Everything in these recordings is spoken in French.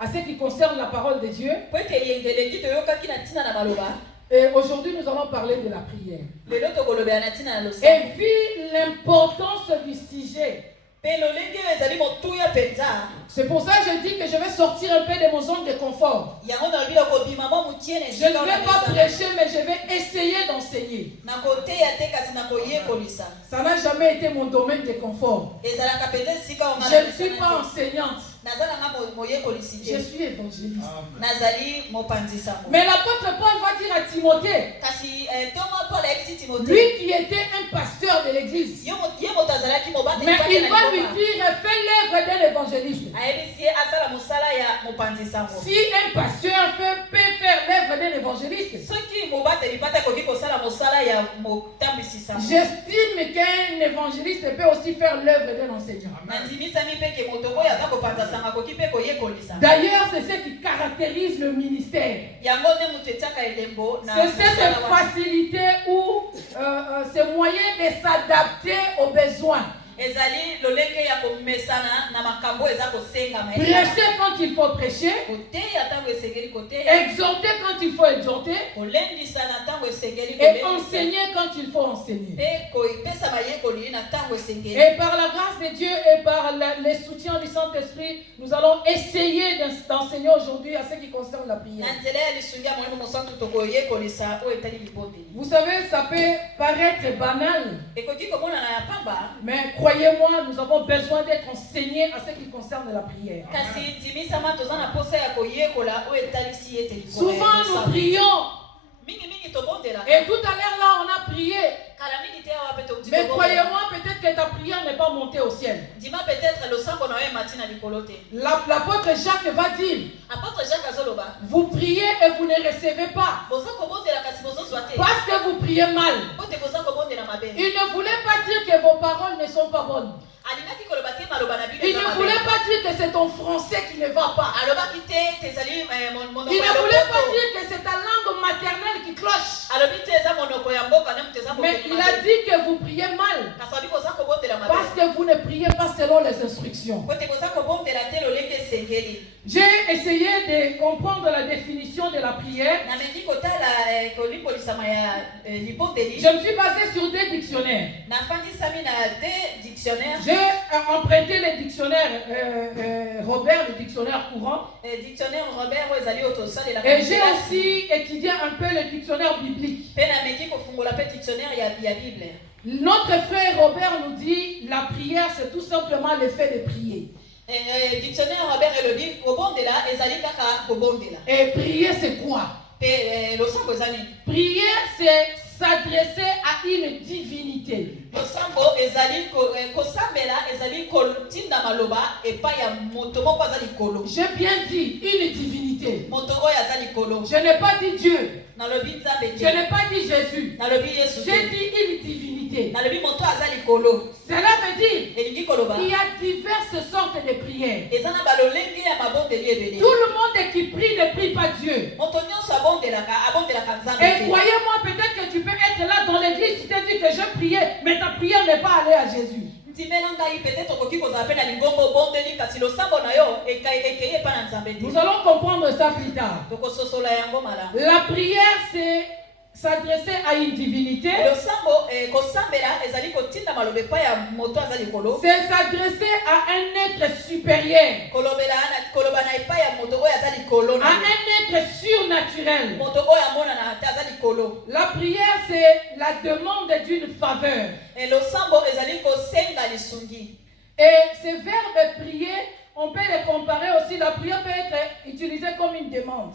À ce qui concerne la parole de Dieu. Et aujourd'hui, nous allons parler de la prière. Et vu l'importance du sujet, c'est pour ça que je dis que je vais sortir un peu de mon zone de confort. Je ne vais pas prêcher, mais je vais essayer d'enseigner. Ça n'a jamais été mon domaine de confort. Je ne suis pas enseignante. Je suis évangéliste. Mais l'apôtre Paul va dire à Timothée, lui qui était un pasteur de l'église, mais il va lui dire, fais l'œuvre de l'évangéliste. Si un pasteur peut faire l'œuvre de l'évangéliste, j'estime qu'un évangéliste peut aussi faire l'œuvre de l'enseignant. D'ailleurs, c'est ce qui caractérise le ministère. C'est cette facilité ou ce moyen de s'adapter aux besoins. Prêcher quand il faut prêcher, exhorter quand il faut exhorter, et enseigner quand il faut enseigner. Et par la grâce de Dieu et par le soutien du Saint-Esprit, nous allons essayer d'enseigner aujourd'hui à ce qui concerne la prière. Vous savez, ça peut paraître banal, mais croyez-moi, nous avons besoin d'être enseignés à ce qui concerne la prière. Souvent nous prions, et tout à l'heure là on a prié, mais croyez-moi, peut-être que ta prière n'est pas montée au ciel. L'apôtre Jacques va dire, vous priez et vous ne recevez pas parce que vous priez mal. Il ne voulait pas dire que vos paroles ne sont pas bonnes. Il ne voulait pas dire que c'est ton français qui ne va pas. Il ne voulait pas dire que c'est ta langue maternelle qui cloche. Mais il a dit que vous priez mal parce que vous ne priez pas selon les instructions. J'ai essayé de comprendre la définition de la prière. Je me suis basé sur deux dictionnaires. J'ai emprunté le dictionnaire Robert, le dictionnaire courant. Et j'ai aussi étudié un peu le dictionnaire biblique. Notre frère Robert nous dit la prière c'est tout simplement le fait de prier. Et prier c'est quoi? Prier c'est s'adresser à une divinité. J'ai bien dit une divinité. Je n'ai pas dit Dieu. Je n'ai pas dit Jésus. J'ai dit une divinité. Cela veut dire qu'il y a diverses sortes de prières. Tout le monde qui prie ne prie pas Dieu. Et croyez-moi, peut-être que tu peux être là dans l'église, tu te dis que je priais, mais ta prière n'est pas allée à Jésus. Nous allons comprendre ça plus tard. La prière, c'est s'adresser à une divinité. C'est s'adresser à un être supérieur, à un être surnaturel. La prière, c'est la demande d'une faveur. Et ce verbe prier, on peut les comparer aussi. La prière peut être utilisée comme une demande.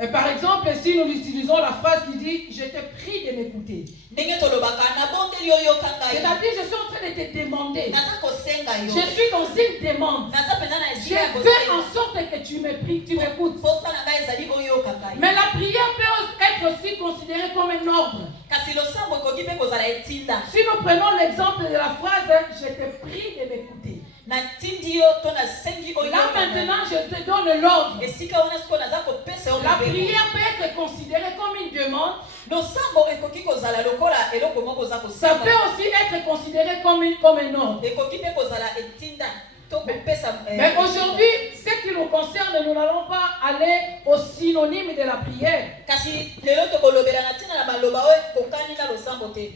Et par exemple, si nous utilisons la phrase qui dit « Je te prie de m'écouter », c'est-à-dire je suis en train de te demander, je suis dans une demande, je fais en sorte que tu m'écoutes. Mais la prière peut être aussi considérée comme un ordre. Si nous prenons l'exemple de la phrase « Je te prie de m'écouter », là maintenant je te donne l'ordre. La prière peut être considérée comme une demande. Ça peut aussi être considéré comme un ordre. Mais aujourd'hui, ce qui nous concerne, nous n'allons pas aller au synonyme de la prière.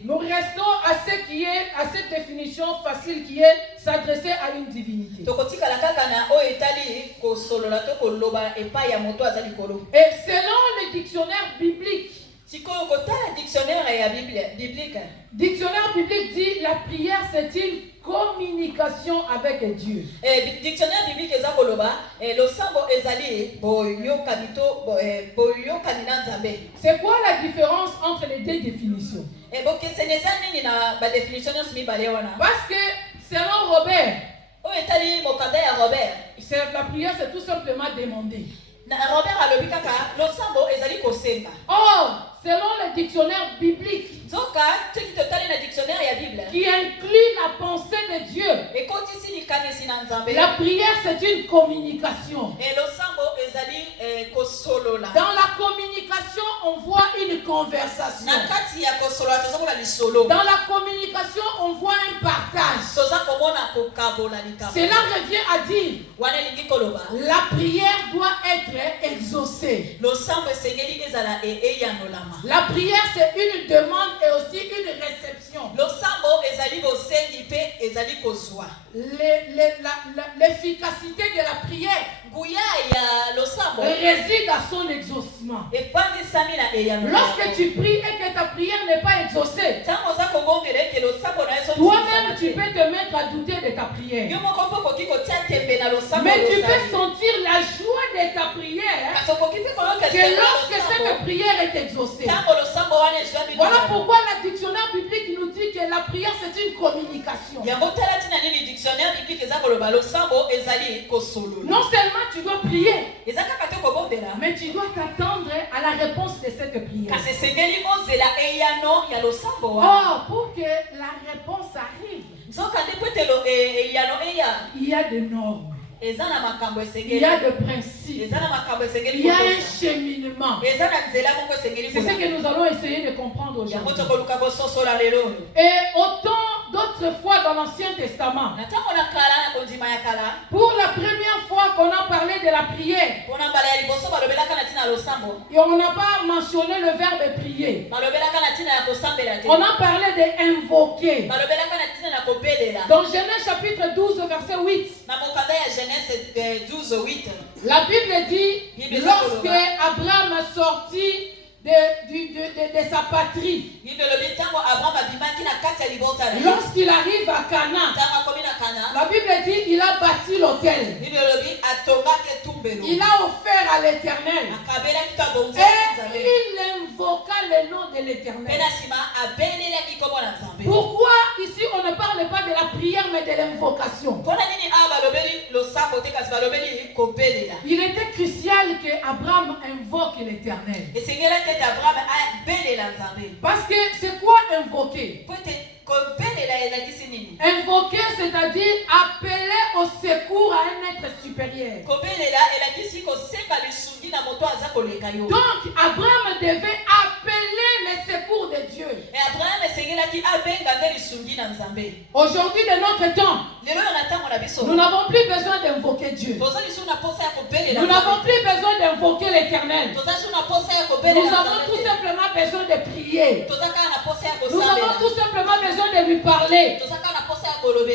Nous restons à cette définition facile qui est s'adresser à une divinité. Et selon le dictionnaire biblique, dictionnaire biblique dit la prière c'est une communication avec Dieu. Dictionnaire biblique c'est quoi la différence entre les deux définitions? Parce que selon Robert, la prière c'est tout simplement demander. Or, selon le dictionnaire biblique, qui inclut la pensée de Dieu, la prière c'est une communication. Dans la communication, on voit une conversation. Dans la communication, on voit un partage. Cela revient à dire la prière doit être exaucée. La prière c'est une demande et aussi une réception. L'efficacité de la prière réside à son exaucement. Lorsque tu pries et que ta prière n'est pas exaucée, toi-même tu peux te mettre à douter de ta prière. Mais tu peux sentir la joie de ta prière que lorsque cette prière est exaucée. Voilà pourquoi le dictionnaire biblique nous dit que la prière c'est une communication. Non seulement tu dois prier, mais tu dois t'attendre à la réponse de cette prière. Oh, pour que la réponse arrive, il y a des normes. Il y a des principes. Il y a un cheminement. C'est ce que nous allons essayer de comprendre aujourd'hui. Et autant d'autres fois dans l'Ancien Testament, pour la première fois qu'on a parlé de la prière, et on n'a pas mentionné le verbe prier. On a parlé d'invoquer. Dans Genèse chapitre 12 verset 8, la Bible dit, lorsque Abraham sortit de sa patrie, lorsqu'il arrive à Canaan, la Bible dit il a bâti l'autel, il a offert à l'Éternel et il invoqua le nom de l'Éternel. Pourquoi ici on ne parle pas de la prière mais de l'invocation? Il était crucial que Abraham invoque l'Éternel. Parce que c'est quoi invoquer? Invoquer, c'est-à-dire appeler au secours à un être supérieur. Donc Abraham devait appeler le secours de Dieu. Aujourd'hui, de notre temps, nous n'avons plus besoin d'invoquer Dieu. Nous n'avons plus besoin d'invoquer l'Éternel. Nous avons tout simplement besoin de prier. Nous avons tout simplement besoin de lui parler.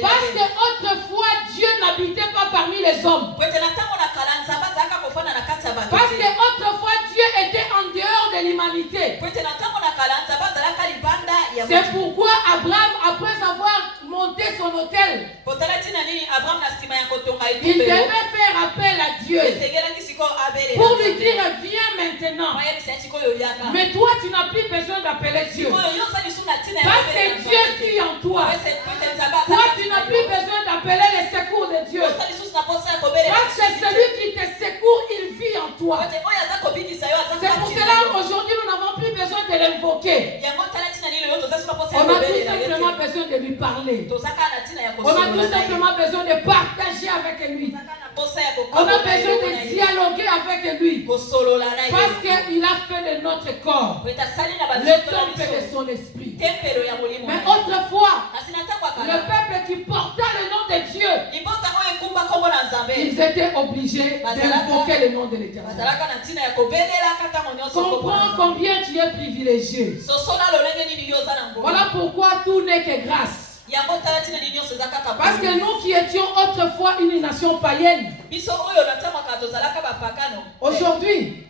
Parce que autrefois, Dieu n'habitait pas parmi les hommes. Parce que autrefois, Dieu était en dehors de l'humanité. C'est pourquoi Abraham, après avoir monté son autel, il devait faire appel à Dieu pour lui dire viens maintenant. Mais toi, tu n'as plus besoin d'appeler Dieu. Parce que Dieu vit en toi. Toi, tu n'as plus besoin d'appeler les secours de Dieu. Parce que celui qui te secourt, il vit en toi. C'est pour cela qu'aujourd'hui, nous n'avons plus besoin de l'invoquer. On a tout simplement besoin de lui parler. On a tout simplement besoin de partager avec lui. On a besoin de dialoguer avec lui. Parce qu'il a fait de notre corps le temple de son esprit. Mais autrefois, le peuple qui portait le nom de Dieu, ils étaient obligés d'invoquer le nom de l'Éternel. Comprends combien tu es privilégié. Voilà pourquoi tout n'est que grâce. Parce que nous qui étions autrefois une nation païenne, aujourd'hui,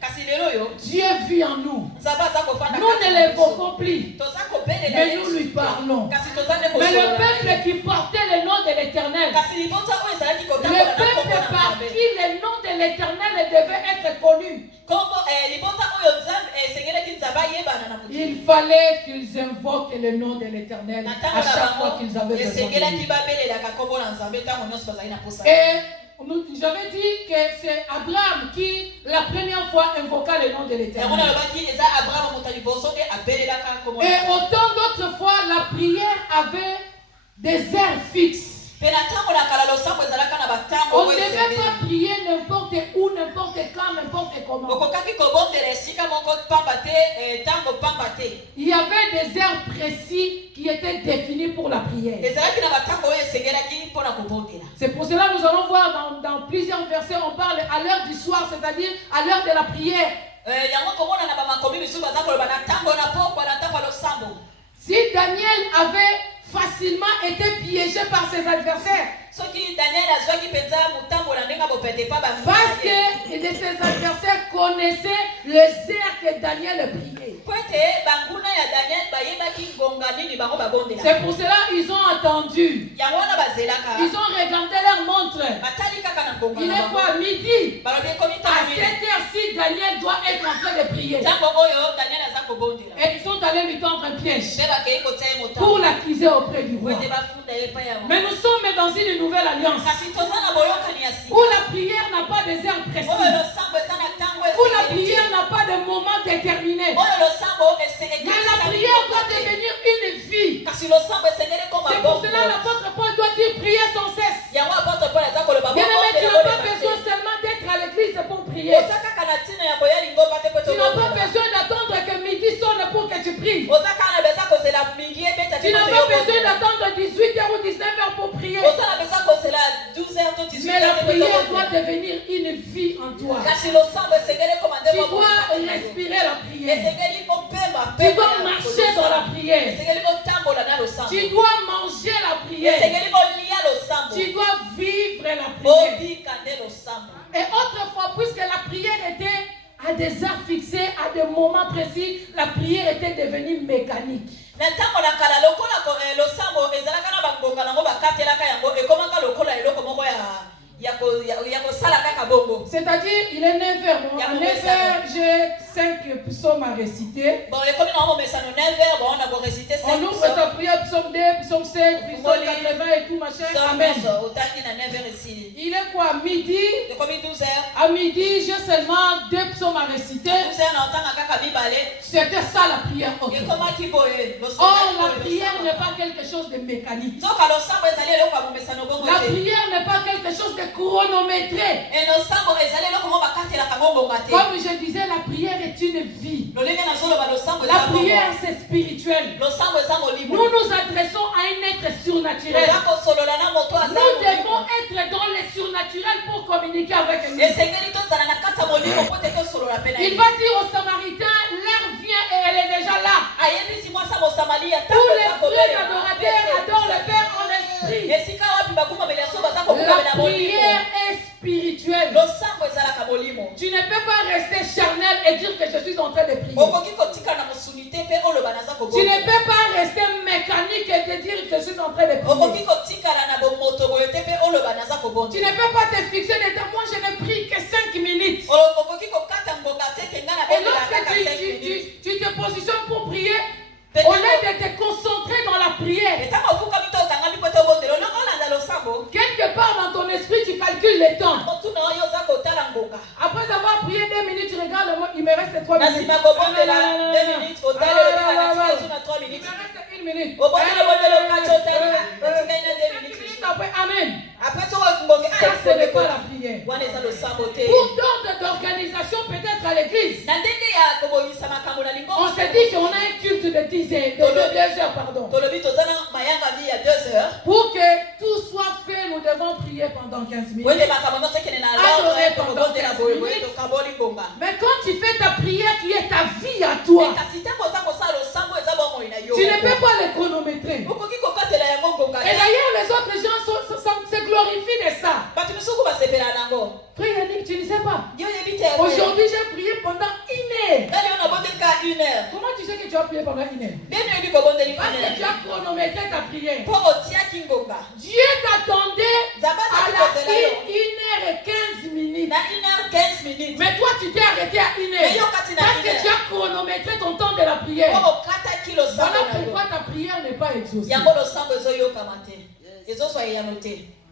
Dieu vit en nous. Nous ne l'évoquons plus, mais nous lui parlons. Mais le peuple qui portait le nom de l'Éternel, le peuple par qui le nom de l'Éternel devait être connu, il fallait qu'ils invoquent le nom de l'Éternel à chaque fois qu'ils avaient besoin de lui. Et j'avais dit que c'est Abraham qui, la première fois, invoqua le nom de l'Éternel. Et autant d'autres fois, la prière avait des heures fixes. On ne devait pas prier n'importe où, n'importe quand, n'importe comment. Il y avait des heures précises qui étaient définies pour la prière. C'est pour cela que nous allons voir dans plusieurs versets, on parle à l'heure du soir, c'est-à-dire à l'heure de la prière. Si Daniel avait facilement été piégé par ses adversaires, parce que ses adversaires connaissaient les heures que Daniel priait. C'est pour cela qu'ils ont attendu. Ils ont regardé leur montre. Il est quoi, midi? À cette heure-ci, Daniel doit être en train de prier. Et ils sont allés lui tendre un piège pour l'accuser auprès du roi. Mais nous sommes dans une nouvelle alliance où la prière n'a pas des heures précises, où la prière n'a pas de moment déterminé. Mais la prière doit devenir une vie. C'est pour cela l'apôtre Paul doit dire prier sans cesse. Bien-aimé, tu n'as pas besoin seulement d'être à l'église pour prier. Tu n'as pas besoin d'attendre que midi sonne pour que tu pries. Tu n'as pas besoin d'attendre 18h ou 19h pour prier. Mais la prière doit devenir une vie en toi. Tu dois respirer la prière. Tu dois marcher dans la prière. Tu dois manger la prière. Tu dois vivre la prière. Et autrefois, puisque la prière était à des heures fixées, à des moments précis, la prière était devenue mécanique. C'est-à-dire, il est 9h. À 9h, j'ai 5 psaumes à réciter. On ouvre sa prière, psaume 2, psaume 7, psaume 80 et tout machin. Amen. Il est quoi, midi? À midi, j'ai seulement 2 psaumes à réciter. C'était ça la prière. Or, la prière n'est pas quelque chose de mécanique. La prière n'est pas quelque chose de chronométrée. Comme je disais, la prière est une vie. La prière, c'est spirituel. Nous nous adressons à un être surnaturel. Nous devons être dans le surnaturel pour communiquer avec lui. Il va dire aux Samaritains, l'heure vient et elle est déjà là. Tous les frères adorateurs adorent le Père en esprit. La prière est spirituelle. Tu ne peux pas rester charnel et dire que je suis en train de prier. Tu ne peux pas rester mécanique et te dire que je suis en train de prier. Tu ne peux pas te fixer et dire moi je ne prie que 5 minutes. Et lorsque tu te positionnes pour prier, au lieu de te concentrer dans la prière, quelque part dans ton esprit tu calcules le temps. Après avoir prié 2 minutes, tu regardes le mot, il me reste 3 minutes. Il me reste 1 minute. Après, amen. Ça, ce n'est pas la prière. Pour d'autres d'organisation, peut-être à l'église, on s'est dit qu'on a un culte de 2 heures, pardon. Pour que tout soit fait, nous devons prier pendant 15 minutes. Adorer pendant 15 minutes. Mais quand tu fais ta prière qui est ta vie à toi, tu ne peux pas le chronométrer. Et d'ailleurs, les autres gens se glorifient de ça. Frère Yannick, tu ne sais pas. Aujourd'hui, j'ai prié pendant 1 heure. Comment tu sais que tu as prié pendant 1 heure? Parce que tu as chronométré ta prière. Dieu t'attendait à la 1h15 minutes. Mais toi, tu t'es arrêté à 1 heure. Parce que tu as chronométré ton temps de la prière. Voilà pourquoi ta prière n'est pas exaucée.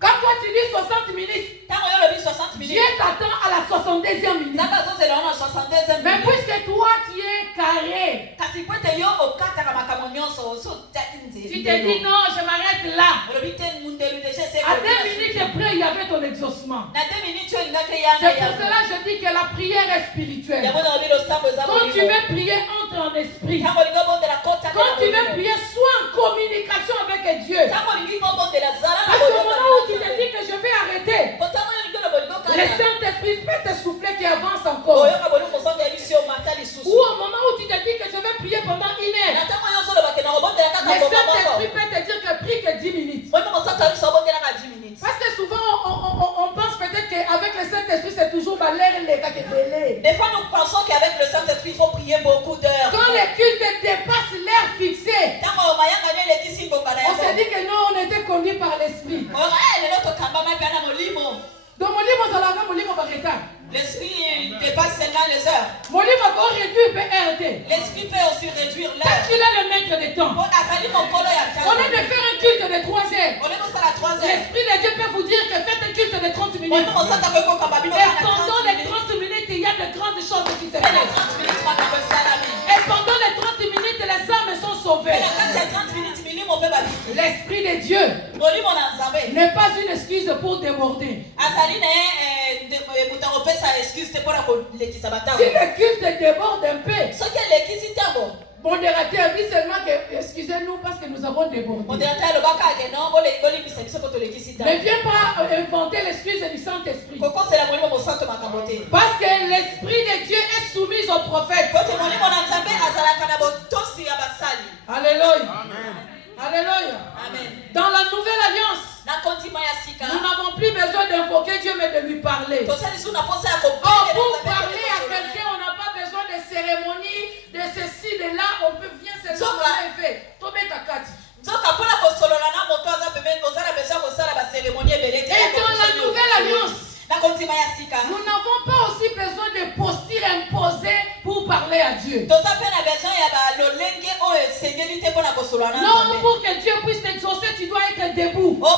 Quand toi tu dis 60 minutes, Dieu t'attend à la 62e minute. Mais puisque toi tu es carré, tu te dis non, je m'arrête là. À 2 minutes après, il y avait ton exaucement. C'est pour cela que je dis que la prière est spirituelle. Quand tu veux prier, entre en esprit. Quand tu veux prier, sois en communication avec Dieu. Parce qu'au moment où tu te dis que je vais arrêter, le Saint-Esprit peut te souffler qui avance encore. Ou au moment où tu te dis que je vais prier pendant 1 heure, le Saint-Esprit peut te dire que prie que 10 minutes. Parce que souvent on pense peut-être qu'avec le Saint-Esprit c'est toujours l'air et les gars qui délai. Des fois nous pensons qu'avec le Saint-Esprit il faut prier beaucoup d'heures. Quand le culte dépasse l'heure fixée, on s'est dit que non, on était conduits par l'Esprit. Donc l'Esprit dépasse seulement les heures. L'Esprit peut aussi réduire l'heure. Parce qu'il est le maître des temps. Au lieu de faire un culte de 3 heures, l'Esprit de Dieu peut vous dire que faites un culte de 30 minutes. Et pendant les 30 minutes, il y a de grandes choses qui se passent. Et pendant les 30 minutes, les âmes sont sauvées. L'Esprit de Dieu n'est pas une excuse pour déborder. Si le culte déborde un peu, modérateur dit seulement que excusez-nous parce que nous avons débordé. Ne viens pas inventer l'excuse du Saint-Esprit. Parce que l'Esprit de Dieu est soumis au prophète. Alléluia. Alléluia. Amen. Dans la nouvelle alliance, nous n'avons plus besoin d'invoquer Dieu mais de lui parler. Pour parler à quelqu'un, on n'a pas besoin de cérémonie, de ceci, de là. On peut bien se faire fait. Tomber ta carte. Et dans la nouvelle alliance, nous n'avons pas aussi besoin de postures imposées pour parler à Dieu. Non, pour que Dieu puisse t'exaucer, tu dois être debout. Non,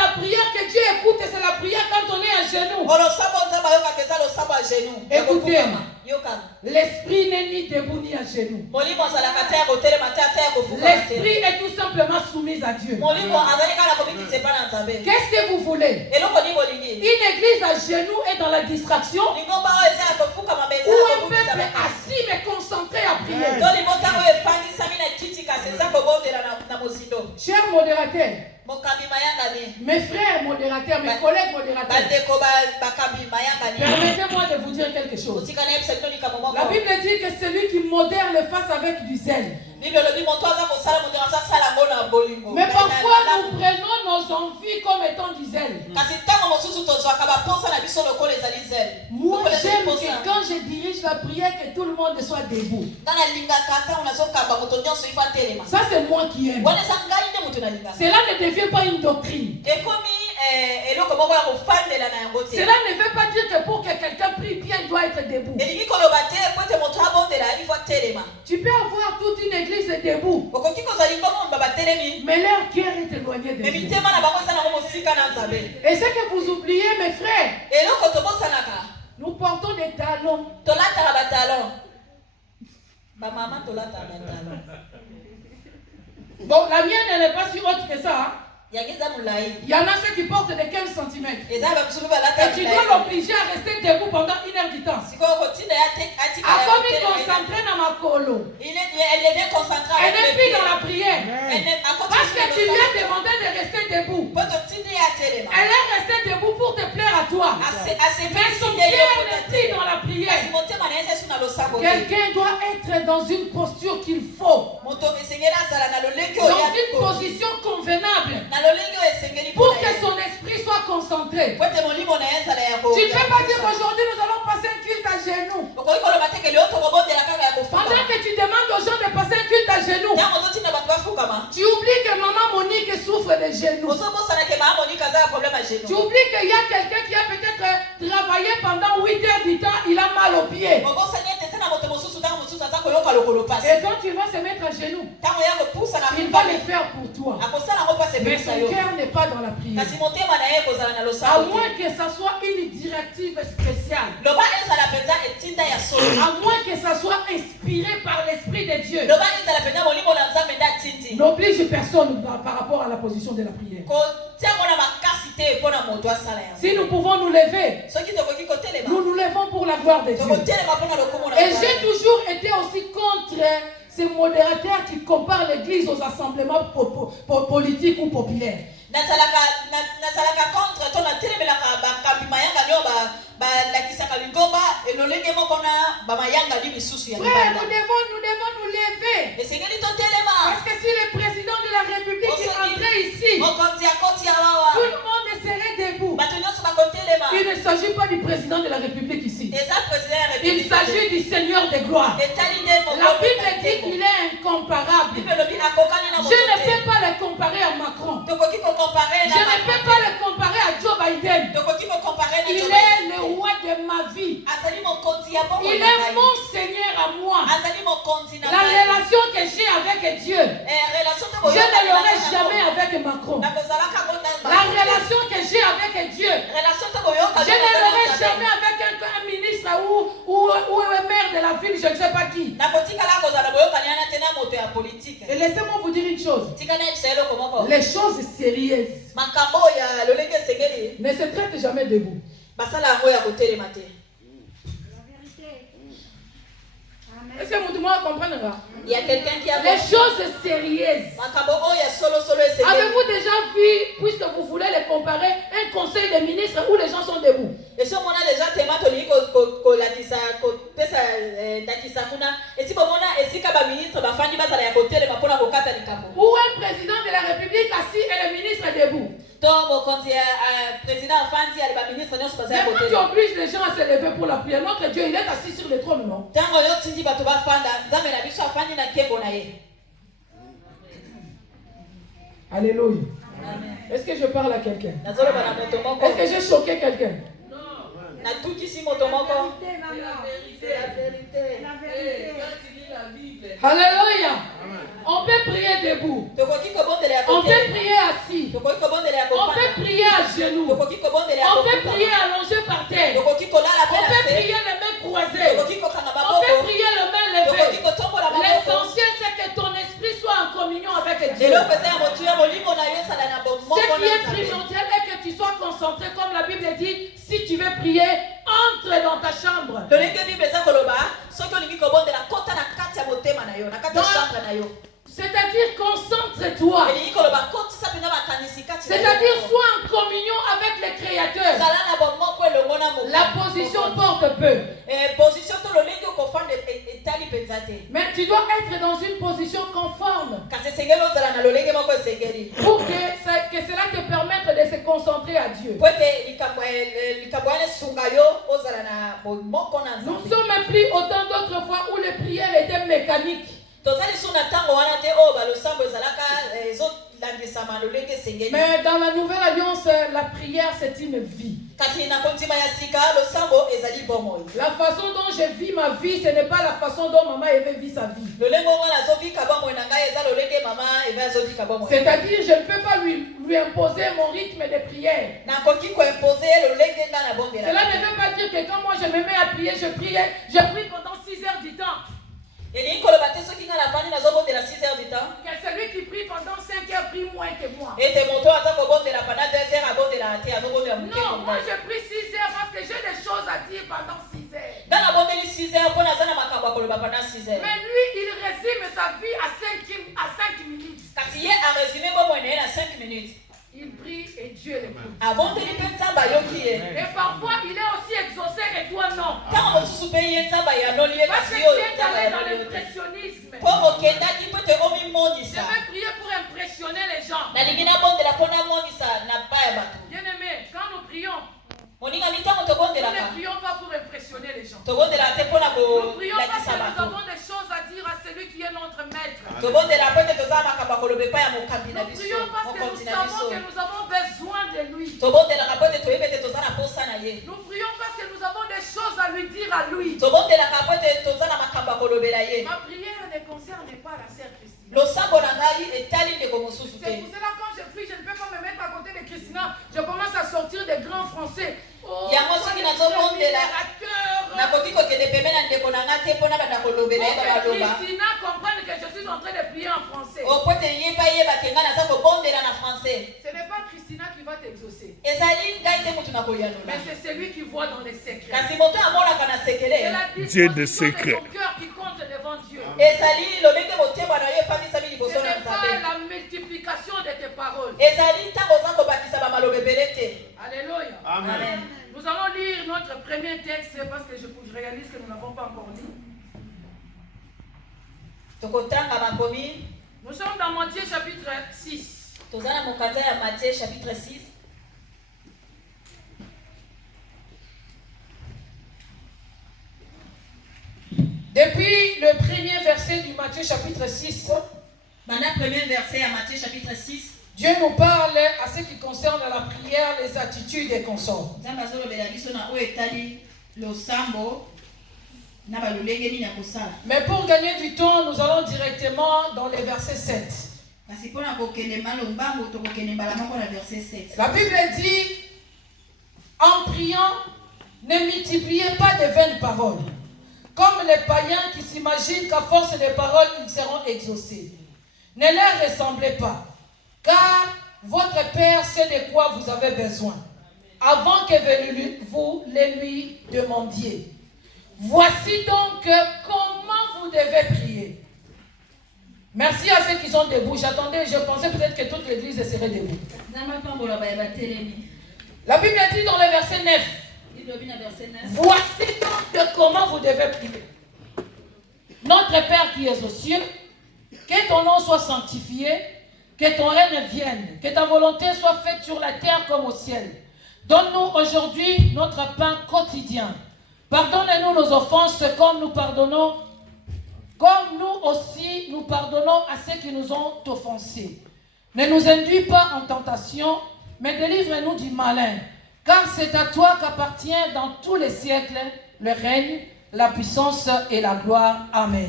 la prière que Dieu écoute, c'est la prière quand on est à genoux. Écoutez, L'esprit n'est ni debout ni à genoux. L'esprit est tout simplement soumis à Dieu. Qu'est-ce que vous voulez? Une église à genoux est dans la distraction, ou un peuple assis mais concentré à prier. Chers modérateurs, mes frères modérateurs, mes collègues modérateurs, permettez-moi de vous dire quelque chose. La Bible dit que celui qui modère le fasse avec du zèle. Mais parfois nous prenons nos envies comme étant du zèle. Moi j'aime que quand je dirige la prière que tout le monde soit debout. Ça c'est moi qui aime. Cela ne devient pas une doctrine. Cela ne veut pas dire que pour que quelqu'un prie bien il doit être debout. Tu peux avoir toute une église debout, mais leur cœur est éloigné de Dieu. Et ce que vous oubliez, mes frères, nous portons des talons. Bon, la mienne elle n'est pas si haute que ça. Hein? Il y en a ceux qui portent de 15 cm. Et tu dois l'obliger à rester debout pendant 1 heure du temps. À comme il concentré dans ma colo. Elle n'est plus dans la prière. Parce que tu lui as demandé de rester debout. Elle est restée debout pour te plaire à toi. Mais son cœur n'est plus dans la prière. Quelqu'un doit être dans une posture qu'il faut. Dans une position convenable. Pour que son esprit soit concentré. Tu ne peux pas dire qu'aujourd'hui nous allons passer un culte à genoux. Pendant que tu demandes aux gens de passer un culte à genoux, tu oublies que maman Monique souffre de genoux. Tu oublies qu'il y a quelqu'un qui a peut-être travaillé pendant 8 heures du temps, il a mal aux pieds. Et quand tu vas se mettre à genoux, il va le faire pour toi. Mais son cœur n'est pas dans la prière. À moins que ça soit une directive spéciale. À moins que ça soit inspiré par l'Esprit de Dieu. N'oblige personne par rapport à la position de la prière. Si nous pouvons nous lever, nous nous levons pour la gloire de Dieu. Et j'ai toujours été aussi contre ces modérateurs qui comparent l'église aux assemblements politiques ou populaires. Frère, nous devons nous lever. Parce que si le président de la République est entré ici, tout le monde serait debout. Il ne s'agit pas du président de la République ici. Il s'agit du Seigneur de gloire. La Bible dit qu'il est incomparable. Je ne peux pas le comparer à Macron. Je ne peux pas le comparer à Joe Biden. Il est le roi de ma vie. Il est mon Seigneur à moi. La relation que j'ai avec Dieu, je ne l'aurai jamais avec Macron. La relation que j'ai avec Dieu, je ne l'aurai jamais avec un ministre ou un maire de la ville, je ne sais pas qui. Et laissez-moi vous dire une chose. Les choses sérieuses ne se traitent jamais debout. Est-ce que vous devez comprendre? Il y a quelqu'un qui a les choses sérieuses. Avez-vous déjà vu, puisque vous voulez les comparer, un conseil des ministres où les gens sont debout? Ou un président de la République assis et le ministre debout? Mais quand tu obliges les gens à se lever pour la prière, notre Dieu, il est assis sur le trône, non? Alléluia. Est-ce que je parle à quelqu'un? Est-ce que j'ai choqué quelqu'un? La vérité. Alléluia. On peut prier debout. On peut prier assis. On peut prier à genoux. On peut prier allongé par terre. On peut prier les mains croisées. On peut prier te dit, si tu veux prier, entre dans ta chambre. C'est-à-dire concentre-toi. C'est-à-dire sois en communion avec le Créateur. La position porte peu. Mais tu dois être dans une position conforme. Pour que cela te permette de se concentrer à Dieu. Nous sommes plus autant d'autres fois où les prières étaient mécaniques. Mais dans la nouvelle alliance, la prière c'est une vie. La façon dont je vis ma vie, ce n'est pas la façon dont maman Eve vit sa vie. C'est-à-dire, je ne peux pas lui imposer mon rythme de prière. Cela ne veut pas dire que quand moi je me mets à prier, je prie pendant 6 heures du temps. Que celui qui prie pendant 5 heures prie moins que moi. Non, moi je prie 6 heures parce que j'ai des choses à dire pendant 6 heures. Mais lui, il résume sa vie à 5 minutes. Il prie et Dieu l'écoute. Et parfois il est aussi exaucé et toi non. Parce que tu es allé dans l'impressionnisme. Je vais prier pour impressionner les gens. Bien aimé, quand nous prions, nous ne prions pas pour impressionner les gens. Nous prions parce que nous avons des choses à dire à celui qui est notre maître. Nous prions parce que nous savons que nous avons besoin de lui. Nous prions parce que nous avons des choses à lui dire à lui. Ma prière ne concerne pas la sœur Christine. C'est pour cela quand je prie, je ne peux pas me mettre à côté de Christina. Je commence à sortir des grands français. Oh, Christina comprenne que je suis en train de prier en français. Ce n'est pas Christina qui va t'exaucer. Mais c'est celui qui voit dans les secrets. C'est la disposition de ton cœur qui compte devant Dieu. Ce n'est pas la multiplication de tes paroles. Alléluia. Amen. Nous allons lire notre premier texte parce que je réalise que nous n'avons pas encore lu. Nous sommes dans Matthieu chapitre 6. Depuis le premier verset du Matthieu chapitre 6, Dieu nous parle à ce qui concerne la prière, les attitudes et consorts. Mais pour gagner du temps, nous allons directement dans les versets 7. La Bible dit, en priant, ne multipliez pas de vaines paroles, comme les païens qui s'imaginent qu'à force de paroles, ils seront exaucés. Ne leur ressemblez pas, car votre Père sait de quoi vous avez besoin, avant que vous le lui demandiez. Voici donc comment vous devez prier. Merci à ceux qui sont debout. Je pensais peut-être que toute l'église serait debout. La Bible dit dans le verset 9. Voici donc comment vous devez prier. Notre Père qui es aux cieux, que ton nom soit sanctifié, que ton règne vienne, que ta volonté soit faite sur la terre comme au ciel. Donne-nous aujourd'hui notre pain quotidien. Pardonne-nous nos offenses comme nous pardonnons, comme nous aussi nous pardonnons à ceux qui nous ont offensés. Ne nous induis pas en tentation, mais délivre-nous du malin. Car c'est à toi qu'appartient dans tous les siècles le règne, la puissance et la gloire. Amen.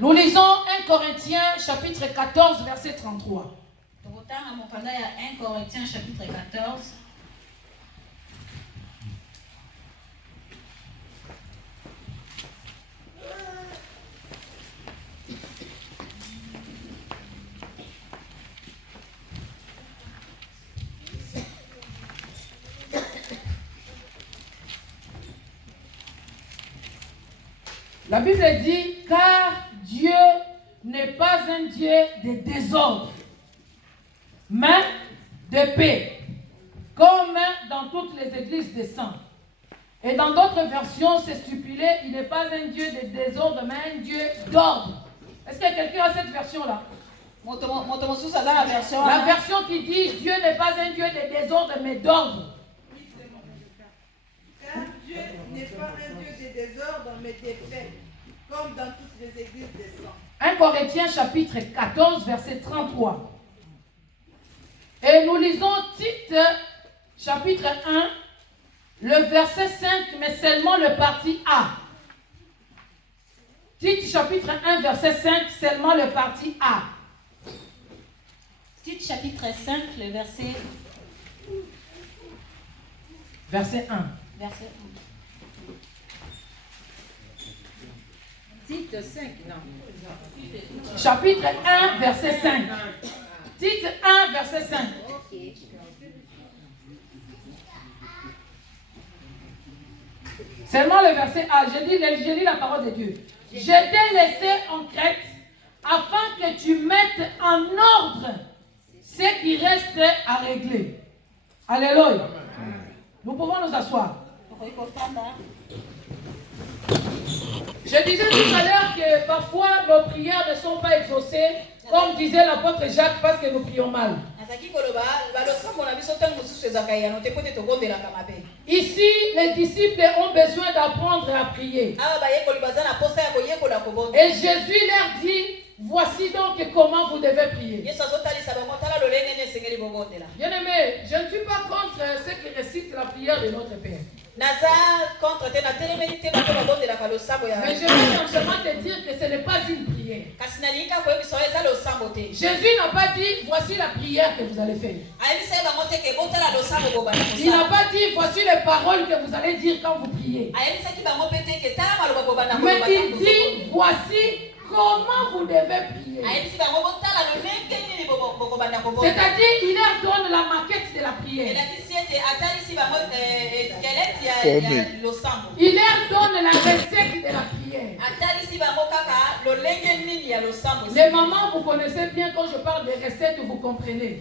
Nous lisons 1 Corinthiens chapitre 14 verset 33. 1 Corinthiens chapitre 14. La Bible dit, car Dieu n'est pas un Dieu de désordre, mais de paix, comme dans toutes les églises des saints. Et dans d'autres versions, c'est stipulé, il n'est pas un Dieu de désordre, mais un Dieu d'ordre. Est-ce que quelqu'un a cette version-là? La version qui dit, Dieu n'est pas un Dieu de désordre, mais d'ordre. Car Dieu n'est pas un Dieu de désordre, mais de paix, comme dans toutes les églises des saints. 1 Corinthiens chapitre 14, verset 33. Et nous lisons Tite chapitre 1, le verset 5, mais seulement le parti A. Tite chapitre 1, verset 5, seulement le parti A. Tite chapitre 5, le verset 1. Verset 1. Tite 5, non. Chapitre 1, verset 5. Tite 1, verset 5. Seulement le verset A. Je lis la parole de Dieu. Je t'ai laissé en Crète afin que tu mettes en ordre ce qui reste à régler. Alléluia. Nous pouvons nous asseoir. Je disais tout à l'heure que parfois nos prières ne sont pas exaucées, comme disait l'apôtre Jacques, parce que nous prions mal. Ici, les disciples ont besoin d'apprendre à prier. Et Jésus leur dit, voici donc comment vous devez prier. Bien-aimé, je ne suis pas contre ceux qui récitent la prière de notre Père. Mais je veux simplement te dire que ce n'est pas une prière. Jésus n'a pas dit, voici la prière que vous allez faire. Il n'a pas dit, voici les paroles que vous allez dire quand vous priez. Mais il dit, voici comment vous devez prier. C'est-à-dire, il leur donne la maquette de la prière. Il leur donne la recette de la prière. Les mamans, vous connaissez bien quand je parle de recettes, vous comprenez.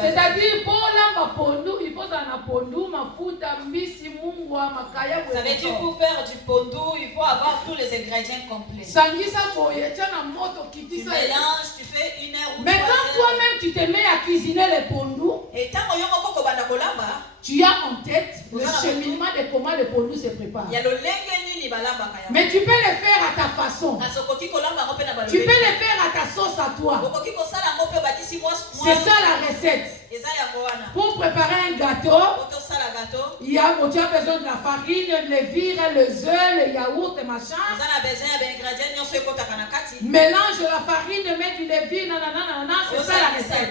C'est-à-dire, il faut un pondu, mafuta, mbisi, mungwa, makaya. Ça veut dire pour faire du pondu, il faut avoir tous les ingrédients complets. Tu mélanges, tu fais 1 heure ou 2 heures. Mais quand toi-même tu te mets à cuisiner les pondus, tu as en tête le cheminement de comment le pondu se prépare. Mais tu peux le faire à ta façon. Tu peux le faire à ta sauce à toi. C'est ça la recette. Pour préparer un gâteau, tu as besoin de la farine, de levure, les œufs, le yaourt et machin. Mélange la farine, mets du levure, nanana, c'est ça la recette.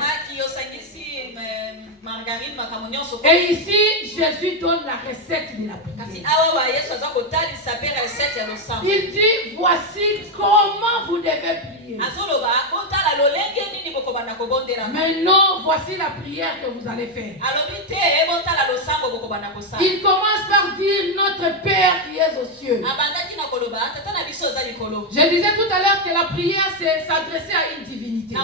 Et ici, Jésus donne la recette de la prière. Il dit, voici comment vous devez prier. Maintenant, voici la prière que vous allez faire. Il commence par dire, notre Père qui est aux cieux. Je disais tout à l'heure que la prière, c'est s'adresser à une divinité.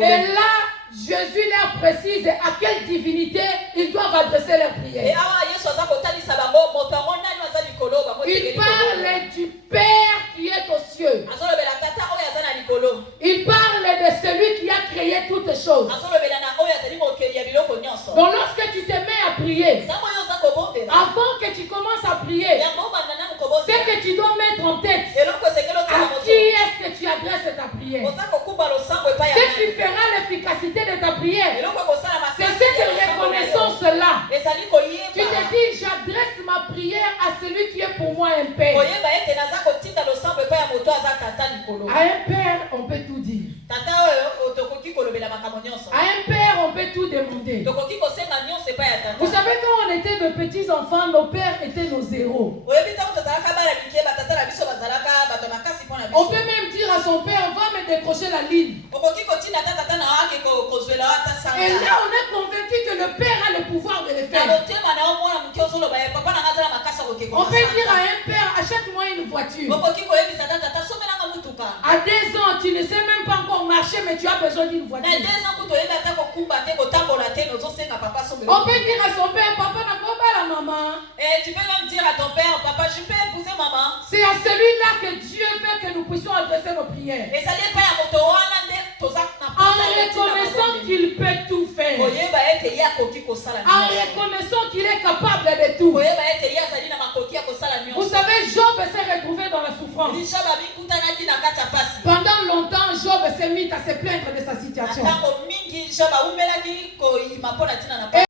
Et là, Jésus leur précise à quelle divinité ils doivent adresser leur prière. Il parle du Père qui est aux cieux. Il parle de celui qui a créé toutes choses. Donc lorsque tu te mets à prier, avant que tu commences à prier, c'est que tu dois mettre en tête à qui est-ce que tu adresses ta prière. Ce qui fera l'efficacité de ta prière, c'est cette reconnaissance-là. Tu te dis, j'adresse ma prière à celui qui est pour moi un Père. À un Père, on peut tout dire. À un Père, on peut tout demander. Vous savez, quand on était de petits enfants, nos pères étaient nos héros. On peut même dire à son père, va me décrocher la ligne. Et là, on est convaincu que le Père a le pouvoir de le faire. On peut dire à un père, achète-moi une voiture. À 2 ans, tu ne sais même pas encore marcher, mais tu as besoin d'une voiture. On peut dire à son père, papa n'a pas la maman. Et tu peux même dire à ton père, papa, je peux épouser maman. C'est à celui-là que Dieu veut que nous puissions adresser nos prières. En reconnaissant qu'il peut tout faire. En reconnaissant qu'il est capable de tout. Vous savez, Job s'est retrouvé dans la souffrance. Pendant longtemps, Job s'est mis à se plaindre de sa situation.